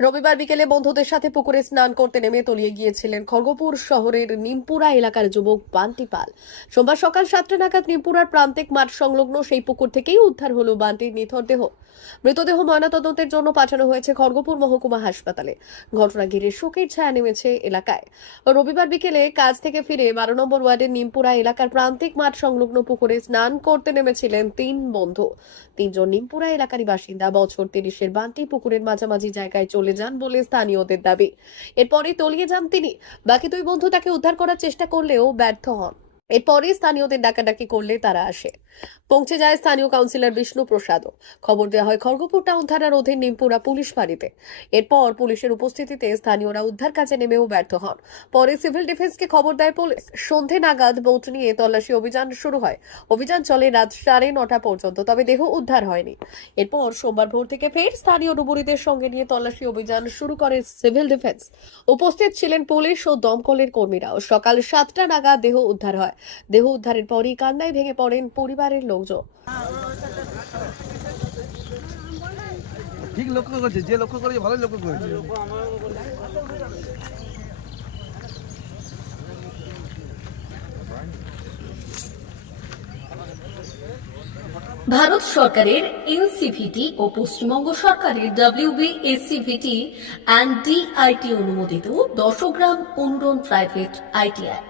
রবিবার বিকেলে বন্ধুদের সাথে পুকুরে স্নান করতে নেমে তলিয়ে গিয়েছিলেন খড়গপুর শহরের নিমপুরা এলাকার যুবক বান্টি পাল। সোমবার সকাল সাতটা নাগাদ নিমপুরার প্রান্তিক মাঠ সংলগ্ন সেই পুকুর থেকেই উদ্ধার হলো বান্টির নিথর দেহ। মৃতদেহ ময়নাতদন্তের জন্য পাঠানো হয়েছে খড়গপুর মহকুমা হাসপাতালে। ঘটনা ঘিরে শোকের ছায়া নেমেছে এলাকায়। রবিবার বিকেলে কাজ থেকে ফিরে বারো নম্বর ওয়ার্ডের নিমপুরা এলাকার প্রান্তিক মাঠ সংলগ্ন পুকুরে স্নান করতে নেমেছিলেন তিন বন্ধু। তিনজন নিমপুরা এলাকারই বাসিন্দা। বছর তিরিশের বান্টি পুকুরের মাঝামাঝি জায়গায় চলে যান বলে স্থানীয়দের দাবি। এরপরে তলিয়ে যান তিনি। বাকি দুই বন্ধু তাকে উদ্ধার করার চেষ্টা করলেও ব্যর্থ হন। এরপরে স্থানীয়দের ডাকাডাকি করলে তারা আসে। পৌঁছে যায় স্থানীয় কাউন্সিলর বিষ্ণু প্রসাদও। খবর দেওয়া হয়, খড়গপুর টাউন থানার অধীন নিমপুরা পুলিশ বাড়িতে এরপর পুলিশের উপস্থিতিতে স্থানীয়রা উদ্ধার কাজে নেমেও ব্যর্থ হন। পরে সিভিল ডিফেন্সকে খবর দেয় পুলিশ। সন্ধে নাগাদ বোট নিয়ে তল্লাশি অভিযান শুরু হয়। অভিযান চলে রাত সাড়ে নটা পর্যন্ত, তবে দেহ উদ্ধার হয়নি। এরপর সোমবার ভোর থেকে ফের স্থানীয় ডুবুরিদের সঙ্গে নিয়ে তল্লাশি অভিযান শুরু করে সিভিল ডিফেন্স। উপস্থিত ছিলেন পুলিশ ও দমকলের কর্মীরাও। সকাল সাতটা নাগাদ দেহ উদ্ধার হয়। দেহ উদ্ধারের পরই কান্নায় ভেঙে পড়েন পরিবারের লোকজন। ঠিক লক্ষ্য করেছে যে লক্ষ্য করেছে ভালোই লক্ষ্য করেছে। ভারত সরকারের এনসিভিটি ও পশ্চিমবঙ্গ সরকারের ডাব্লিউবিএসসিভিটি অ্যান্ড ডিআইটি অনুমোদিত দশগ্রাম অনুরণ প্রাইভেট আইটিআই